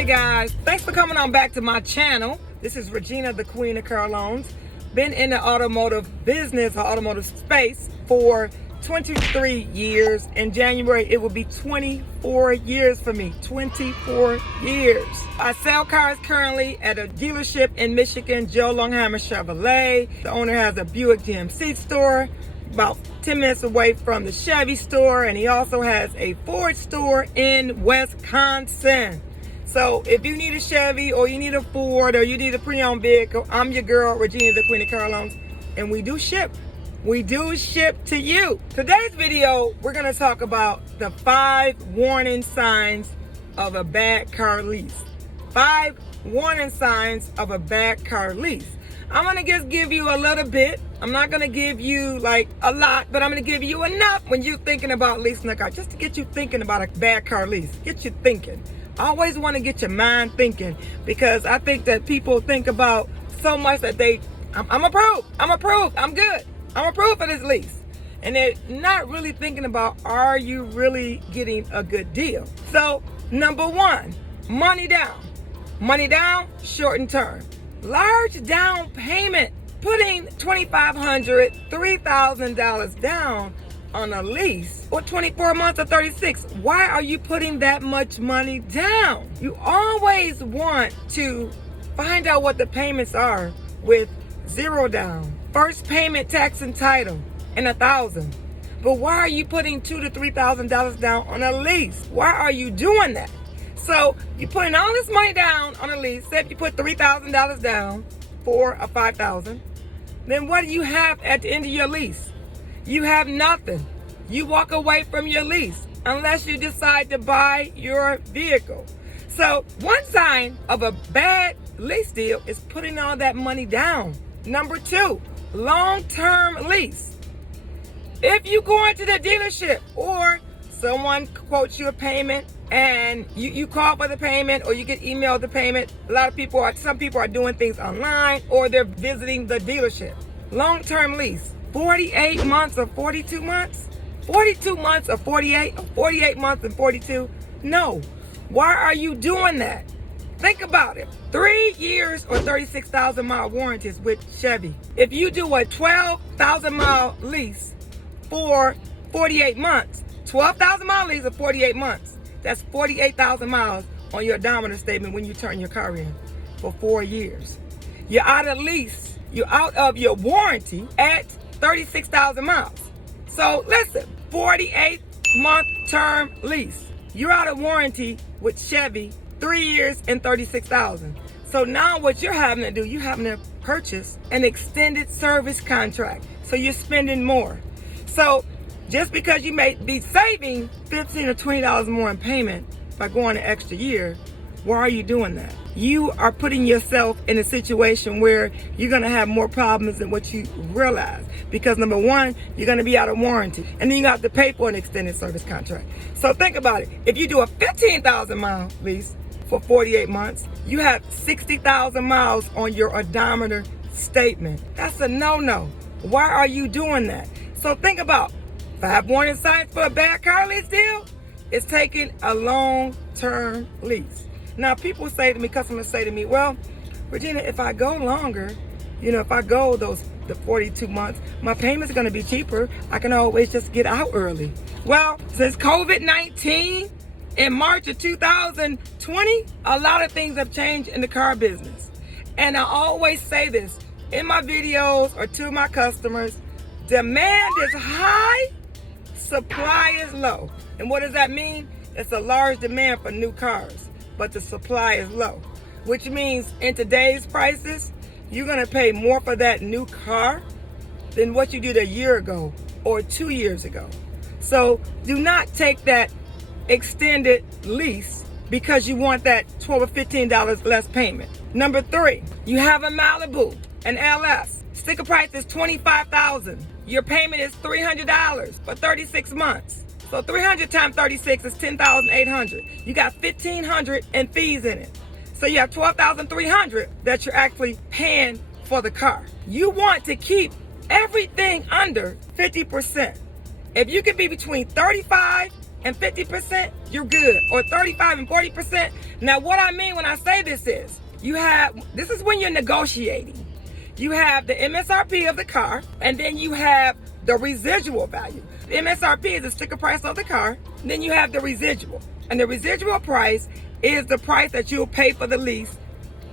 Hey guys, thanks for coming on back to my channel. This is Regina, the Queen of Car Loans. Been in the automotive business or automotive space for 23 years. In January, it will be 24 years for me. 24 years. I sell cars currently at a dealership in Michigan, Joe Lunghamer Chevrolet. The owner has a Buick GMC store about 10 minutes away from the Chevy store, and he also has a Ford store in Wisconsin. So if you need a Chevy or you need a Ford or you need a pre-owned vehicle, I'm your girl, Regina, the Queen of Car Loans, and we do ship. We do ship to you. Today's video, we're gonna talk about the 5 warning signs of a bad car lease. 5 warning signs of a bad car lease. I'm gonna just give you a little bit. I'm not gonna give you like a lot, but I'm gonna give you enough when you're thinking about leasing a car, just to get you thinking about a bad car lease. Get you thinking. I always want to get your mind thinking, because I think that people think about so much that I'm approved, I'm good, I'm approved for this lease. And they're not really thinking about, are you really getting a good deal? So, number 1, money down. Money down, shortened term. Large down payment, putting $2,500, $3,000 down on a lease, or 24 months or 36. Why are you putting that much money down? You always want to find out what the payments are with 0 down. First payment, tax and title, and $1,000. But why are you putting $2,000 to $3,000 down on a lease? Why are you doing that? So you're putting all this money down on a lease. Say if you put $3,000 down for a $5,000, then what do you have at the end of your lease? You have nothing. You walk away from your lease unless you decide to buy your vehicle. So one sign of a bad lease deal is putting all that money down. Number 2, long-term lease. If you go into the dealership or someone quotes you a payment and you call for the payment or you get emailed the payment, some people are doing things online or they're visiting the dealership. Long-term lease. 48 months or 42 months? 42 months or 48? Or 48 months and 42? No. Why are you doing that? Think about it. 3 years or 36,000 mile warranties with Chevy. If you do a 12,000 mile lease for 48 months, 12,000 mile lease of 48 months, that's 48,000 miles on your odometer statement when you turn your car in for 4 years. You're out of lease. You're out of your warranty at 36,000 miles. So listen, 48-month term lease. You're out of warranty with Chevy, 3 years and 36,000. So now what you're having to do, you're having to purchase an extended service contract. So you're spending more. So just because you may be saving $15 or $20 more in payment by going an extra year, why are you doing that? You are putting yourself in a situation where you're going to have more problems than what you realize. Because number 1, you're going to be out of warranty. And then you have to pay for an extended service contract. So think about it. If you do a 15,000 mile lease for 48 months, you have 60,000 miles on your odometer statement. That's a no-no. Why are you doing that? So think about 5 warning signs for a bad car lease deal. It's taking a long-term lease. Now, customers say to me, well, Regina, if I go longer, if I go the 42 months, my payment's going to be cheaper. I can always just get out early. Well, since COVID-19 in March of 2020, a lot of things have changed in the car business. And I always say this in my videos or to my customers: demand is high, supply is low. And what does that mean? It's a large demand for new cars, but the supply is low, which means in today's prices, you're gonna pay more for that new car than what you did a year ago or 2 years ago. So do not take that extended lease because you want that $12 or $15 less payment. Number 3, you have a Malibu, an LS. Sticker price is $25,000. Your payment is $300 for 36 months. So 300 times 36 is $10,800. You got $1,500 in fees in it. So you have $12,300 that you're actually paying for the car. You want to keep everything under 50%. If you can be between 35 and 50%, you're good. Or 35 and 40%. Now, what I mean when I say this is, this is when you're negotiating. You have the MSRP of the car, and then you have the residual value. The MSRP is the sticker price of the car. Then you have the residual. And the residual price is the price that you'll pay for the lease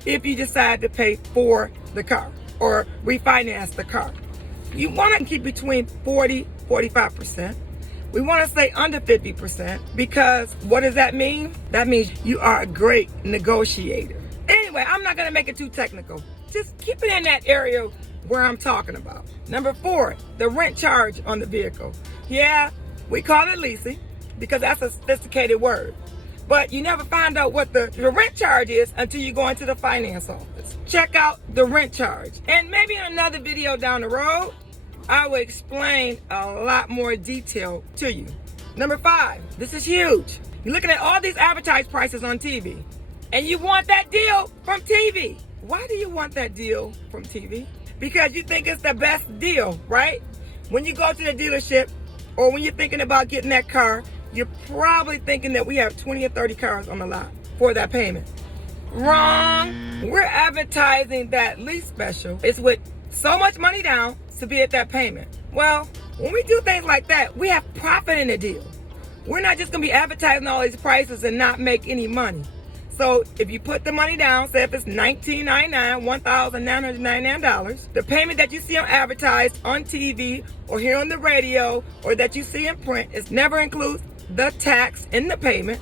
if you decide to pay for the car or refinance the car. You want to keep between 40-45%. We want to stay under 50% because what does that mean? That means you are a great negotiator. Anyway, I'm not going to make it too technical. Just keep it in that area where I'm talking about. Number 4, the rent charge on the vehicle. Yeah, we call it leasing because that's a sophisticated word. But you never find out what the rent charge is until you go into the finance office. Check out the rent charge. And maybe in another video down the road, I will explain a lot more detail to you. Number 5, this is huge. You're looking at all these advertised prices on TV, and you want that deal from TV. Why do you want that deal from TV? Because you think it's the best deal, right? When you go to the dealership or when you're thinking about getting that car, you're probably thinking that we have 20 or 30 cars on the lot for that payment. Wrong. We're advertising that lease special. It's with so much money down to be at that payment. Well, when we do things like that, we have profit in the deal. We're not just going to be advertising all these prices and not make any money. So if you put the money down, say if it's $1,999, $1,999, the payment that you see advertised on TV or here on the radio or that you see in print is never includes the tax in the payment.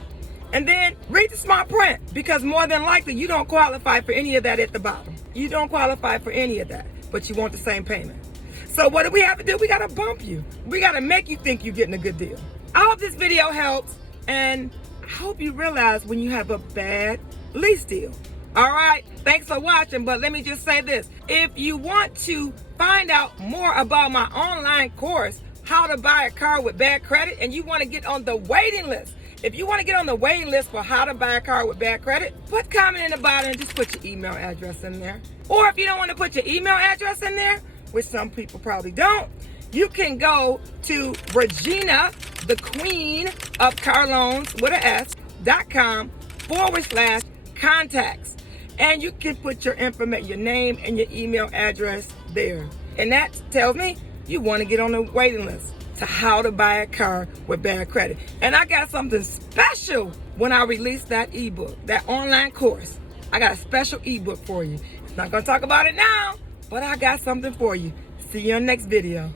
And then read the small print because more than likely you don't qualify for any of that at the bottom. You don't qualify for any of that, but you want the same payment. So what do we have to do? We got to bump you. We got to make you think you're getting a good deal. I hope this video helps, and I hope you realize when you have a bad lease deal. All right, thanks for watching, but let me just say this. If you want to find out more about my online course, How to Buy a Car with Bad Credit, and you want to get on the waiting list, if you want to get on the waiting list for How to Buy a Car with Bad Credit, put comment in the bottom and just put your email address in there. Or if you don't want to put your email address in there, which some people probably don't, you can go to Regina, the Queen of Car Loans with an S.com/contacts. And you can put your information, your name and your email address there. And that tells me you want to get on the waiting list to How to Buy a Car with Bad Credit. And I got something special when I release that ebook, that online course. I got a special ebook for you. I'm not going to talk about it now, but I got something for you. See you on the next video.